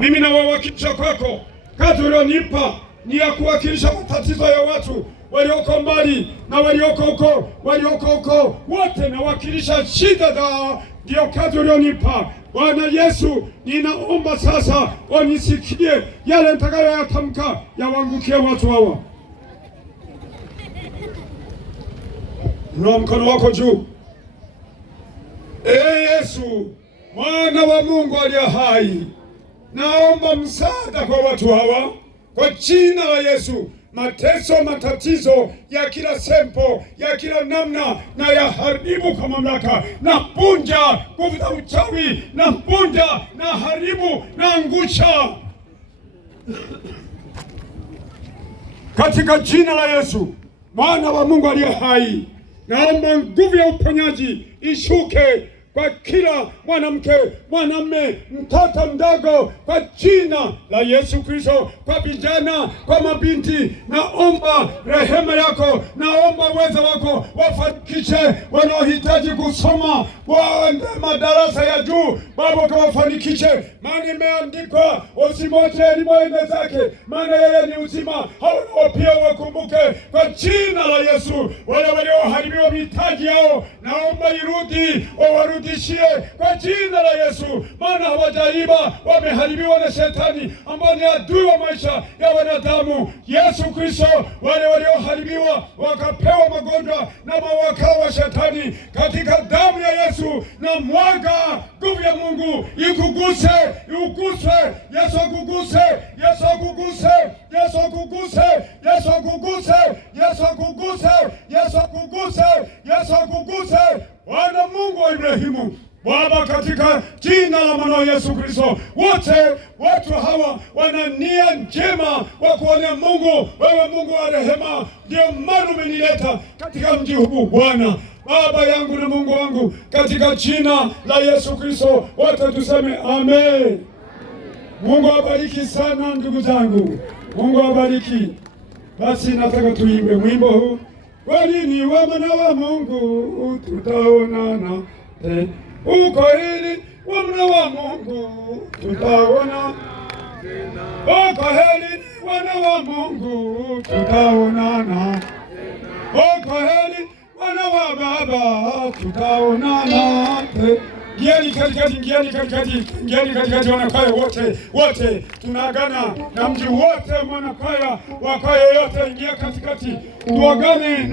Mimi nawawakilisha kwako, kazi ulionipa ni ya kuwakilisha matatizo ya watu walioko mbali na walioko huko wote, nawakilisha shida zao. Ndio kazi ulionipa Bwana Yesu. Ninaomba sasa wanisikie yale nitakayoyatamka yawaangukie watu hawa. Inua mkono wako juu. Yesu, Mwana wa Mungu aliye hai, naomba msaada kwa watu hawa kwa jina la Yesu. Mateso, matatizo ya kila sempo, ya kila namna, na ya haribu kwa mamlaka. Na punja nguvu za uchawi, na punja, na haribu, na angusha katika jina la Yesu, Mwana wa Mungu aliye hai. Naomba nguvu ya uponyaji ishuke kwa kila mwanamke, mwanamume, mtoto mdogo, kwa jina la Yesu Kristo. Kwa vijana, kwa mabinti, naomba rehema yako, naomba uwezo wako, wafanikishe wanaohitaji kusoma, waende madarasa ya juu. Baba, kawafanikishe, maana imeandikwa, usimwache elimu aende zake, maana yeye ni uzima. Hao pia wakumbuke kwa jina la Yesu. Wale walioharibiwa mitaji yao, naomba irudi, wawarudishie kwa jina la Yesu, maana hawajaiba, wameharibiwa na Shetani ambao ni adui wa maisha ya wanadamu. Yesu Kristo, wale walioharibiwa wakapewa magonjwa na mawakala wa Shetani, katika damu ya Yesu na mwaga nguvu ya Mungu ikuguse, ikuguse. Yesu akuguse, Yesu akuguse, Yesu akuguse, Yesu akuguse, Yesu akuguse, Yesu akuguse, Yesu akuguse. Bwana Mungu wa Ibrahimu, Baba, katika jina la mwanao Yesu Kristo, wote watu hawa wana nia njema wa kuonea Mungu. Wewe Mungu wa rehema, ndio maana umenileta katika mji huu Bwana. Baba yangu na Mungu wangu, katika jina la Yesu Kristo, wote tuseme amen. Mungu awabariki sana ndugu zangu, Mungu awabariki. Basi nataka tuimbe mwimbo huu, walini wa mwana wa Mungu tutaonana uko hili wa mwana wa Mungu tutaona, uko hili wana wa Mungu tutaonana, uko hili wana wa Baba tutaonana. Ngieni katikati wanakwaya wote tunaagana na mji wote, mwanakwaya wa kwaya yote, ingia katikati tuagane.